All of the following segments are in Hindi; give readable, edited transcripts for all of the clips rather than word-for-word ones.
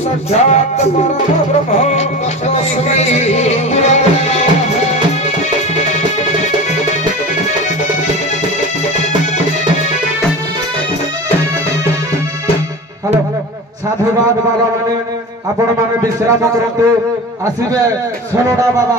साक्षात् परम ब्रह्म हेलो साधुवाद बाबा माने आपण माने विश्राम करते आसीबे सोलोडा बाबा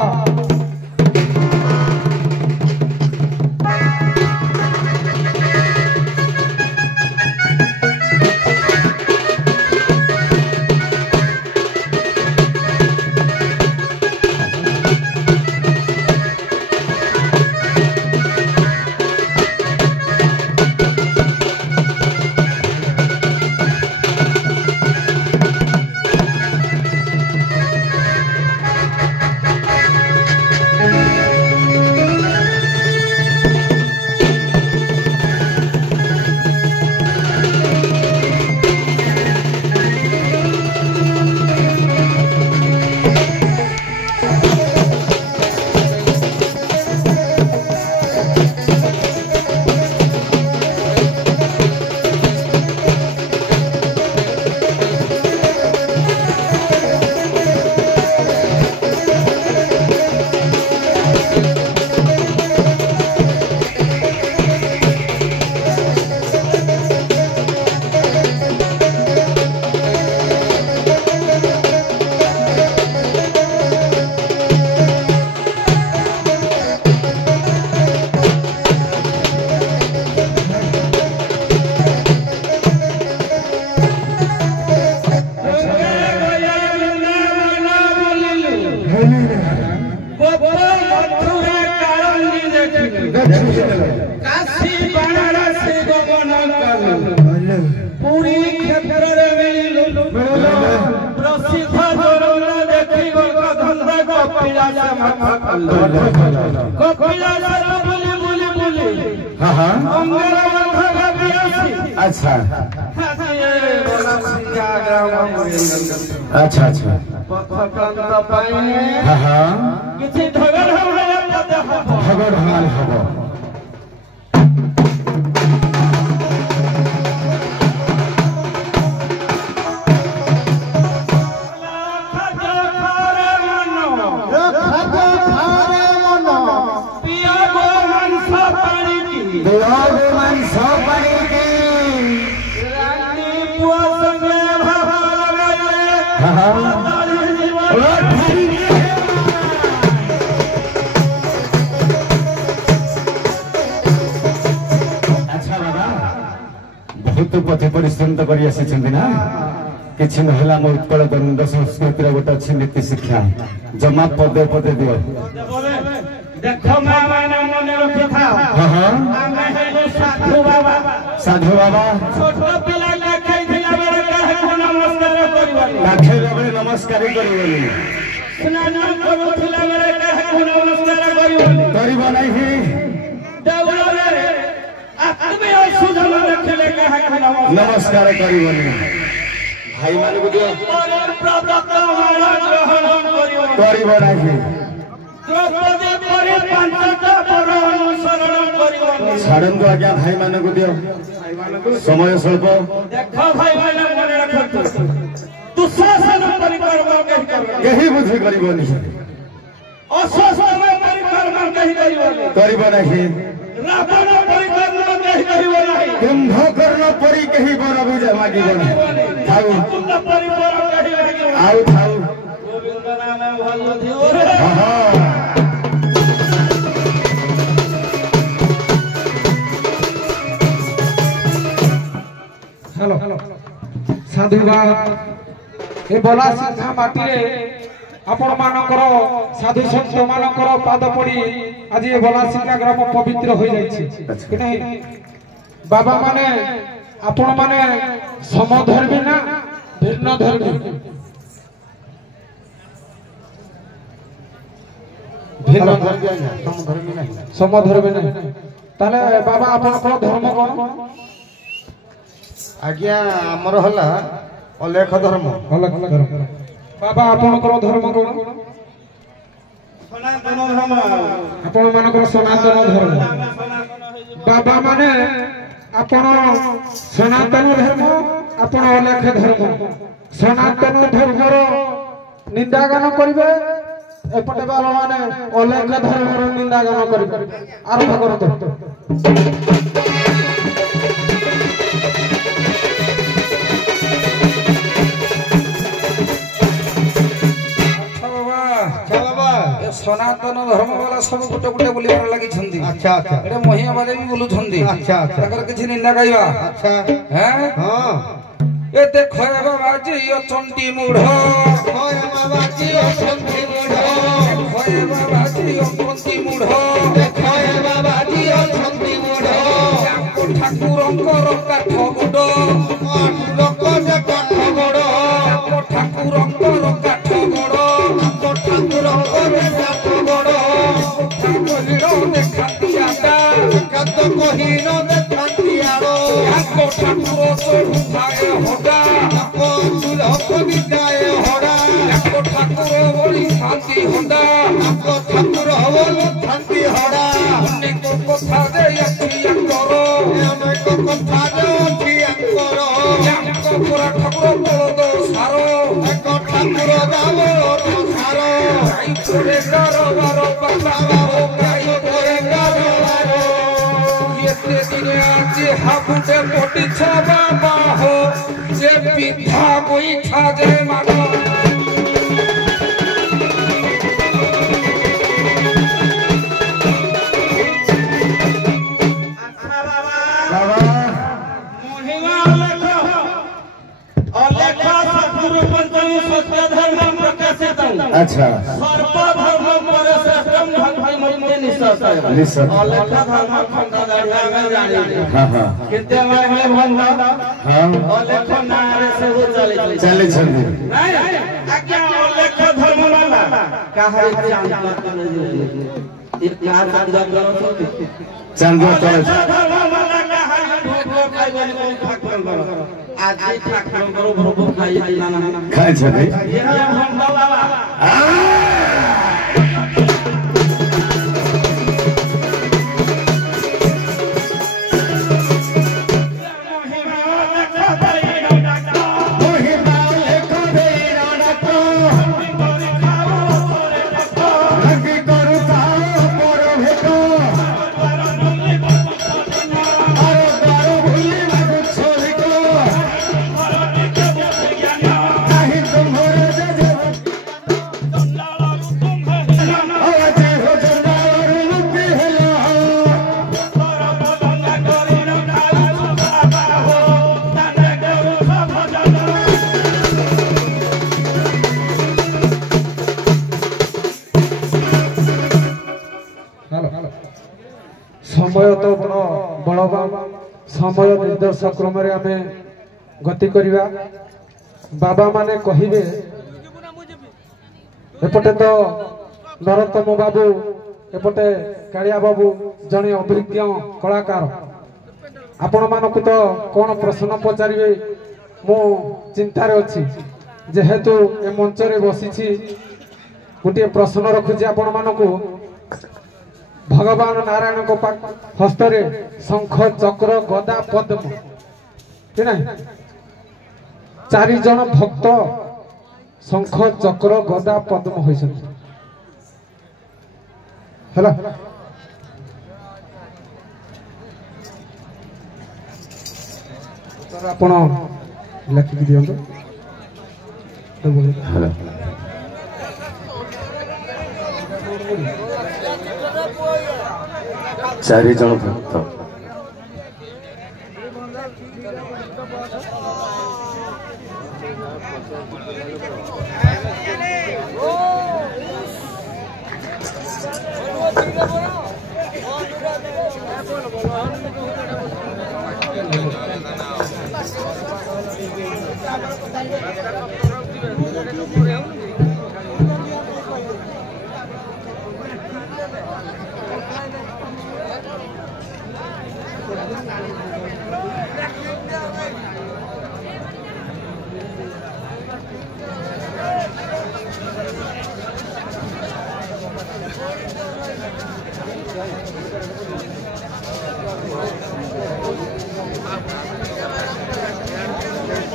काशी बनारस गमन पूरी क्षेत्र प्रसिद्ध अच्छा अच्छा अच्छा खबर हाल खबर बहुत पथ परिश्रम तो कर किसी ना मो उत्कल दंड संस्कृति गोटे अच्छी नीति शिक्षा जमा पदे पदे दियो साधु बाबा नमस्कार नमस्कार करिवनी भाई मान को दियो करिव नाही द्रौपदी परे पांचटा पर अनुसरण करिवनी छाड़न तो आज्ञा भाई मान को दियो समय स्वल्प देखो भाई मान मन रखो दुशासन परिक्रम कहि बुझि करिवनी अशासन परिक्रम कहि करिवनी करिव नाही रावण परिक्रम कहि करिव नाही कुंभकर्ण परि कहि बर बुझे मागी बन थाउ कुंभ परि बर कहि आउ थाउ गोविंद नाम भल दियो रे हेलो साधुवाद ए बोला सिंहा माटी रे आपण मानकर साधु संत मानकर पाद पड़ी आज ये बोला सिंहा ग्राम पवित्र हो जाइछि कि नहीं बाबा माने आपण माने समधर्मी ना भिन्न धर्मी ଭିନ୍ନ ଧର୍ମୀ ଆଜ୍ଞା ସମଧର୍ମୀ ନାହିଁ ସମଧର୍ମୀ ନାହିଁ ତାହେଲେ ବାବା ଆପଣଙ୍କର ଧର୍ମ କଣ ଆଜ୍ଞା ଆମର ହେଲା ଅଲେଖ ଧର୍ମ ବାବା ଆପଣଙ୍କର ଧର୍ମ କଣ ସନାତନ ଧର୍ମ ଆପଣ ମାନଙ୍କର ସନାତନ ଧର୍ମ ବାବା ମାନେ ଆପଣ ସନାତନ ଧର୍ମ ଆପଣ ଅଲେଖ ଧର୍ମ ସନାତନ ଧର୍ମର ନିନ୍ଦାଗାନ କରିବେ ଏପଟେ ବାବା ମାନେ ଅଲେଖ ଧର୍ମର ନିନ୍ଦାଗାନ କରିବେ ଆରମ୍ଭ କରନ୍ତୁ सनातन धर्म वाला सब गोटे गोटे बोलिबार लागिछंदी अच्छा अच्छा एटा महिया वाले भी बोलुछंदी अच्छा अच्छा ताकर किछि निंदा गाइबा अच्छा हैं हां ए देखो ए बाबाजी यो चंडी मूढ़ होय बाबाजी ओ चंडी मूढ़ होय बाबाजी यो चंडी मूढ़ देखो ए बाबाजी ओ चंडी मूढ़ ठाकुरंकर काठ गोड़ लोक जे काठ गोड़ ठाकुरंकर काठ गोड़ ठाकुरंकर काठ गोड़ ठाकुर देखाती आटा कत कहिनो देखाती आड़ो याको ठाकुर चढ़ू भाए होडा को चुलक बिदाय होड़ा याको ठाकुर बोली शांति होडा को ठाकुर हवल शांति होड़ा अनेक कथा दे अखिया करो अनेक कथा दे अखिया करो याको पूरा ठाकुर बोलो सारो एको ठाकुर दावो सारो आई करे कारोबार बाबा हो आई करे कारोबार एते दिने आज हाबुटे मोटी छ बाबा हो जे पिठा गोईठा जे मानो अच्छा सर्व धर्म परश्रेष्ठम धर्म निश्चय निश्चय अलेख धर्म खंडा जानिया जानि हां हां किते माने भंग हां अलेख नारे से वो चले छंदी नहीं आज्ञा अलेख धर्म वाला काहे जानता एक यार संगत करो चांदो तले धर्म वाला काहे भोग खाइ बनि ठाकुर करो आज ठाकुर करो भोग खाइ ना खाइ छथि ये हम बाबा समय तो बलवान समय निर्देश क्रम आम गति करवा बाबा माने कहिबे एपटे तो नरोत्तम बाबू एपटे कालिया बाबू जने अभिज्ञ कलाकार आपण मानक तो कौन प्रश्न पचारे मु चिंतार अच्छी जेहेतु ए मंच रे बसी गोटे प्रश्न रखुची आपण मानक भगवान नारायण को हस्तरे शंख चक्र गदा पद्म कि नहीं चारि जन भक्त शंख चक्र गदा पद्म होइछन हैला तर आपण लिखि दियंतो तो बोले हेलो चारि जन भक्त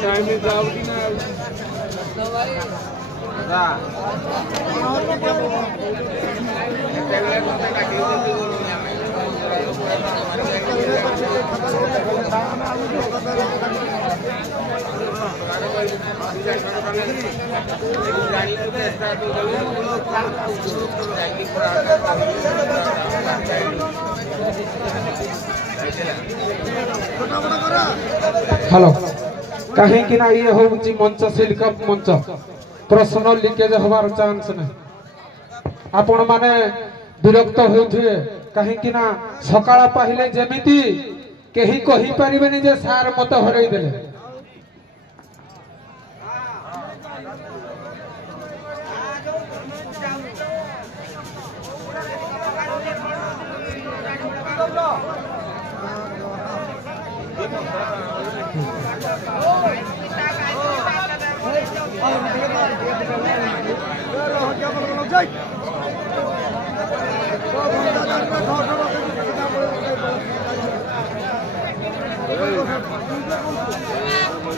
टाइम में जाओगी ना हेलो कहीं ना ये हूँ मंच सिल्क मंच प्रश्न लिकेज हबार चांस नहीं आपण माने विरक्त होउथिए कहीं ना सकाळ पहिले जेमिति केही कहि परिबेनी जे सार मत हरई देले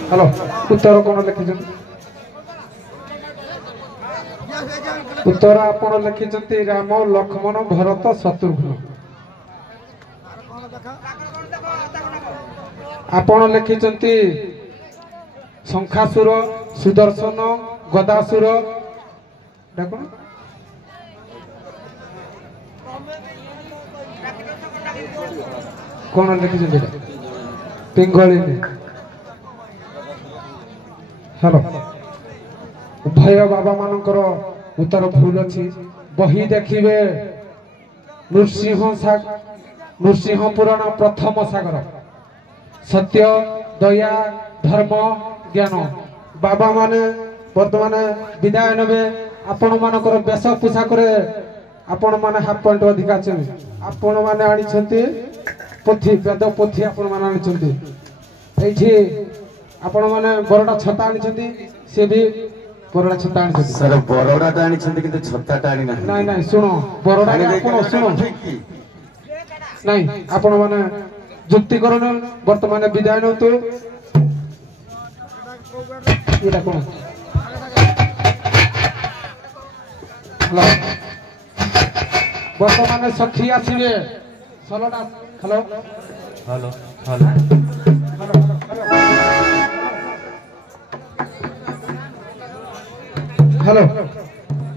हेलो उत्तर कौन लिखिछन उत्तर आपण लिखिछन्ती राम लक्ष्मण भरत शत्रुघ्न आपण लिखिछन्ती शंखासुर सुदर्शन गदासुर देखो कौन लिखिछन्ती पिंगली हेलो उभय बाबा मानकर उत्तर भूल अच्छी बही देखिए नृसिंह पुराण प्रथम सागर सत्य दया धर्म ज्ञान बाबा माने वर्तमान विदाय नेबे आपण मानकर बेश पोशाक आपण माने हाफ पॉइंट अधिका छै आपण माने आनी छथि पोथी वेद पोथी आपण माने आनी छथि एठी आपण माने बरडा छता आनी छथि से भी बरडा छता आनी छथि सर बरडा ता आनी छथि किंतु छता ता आनी नहीं नहीं सुनो बरडा आपण सुनो नहीं आपण माने जुक्ति करन वर्तमान विदाय न तो एटा कोन हेलो वर्तमान सखी आसीबे सलडा हेलो हेलो हेलो हेलो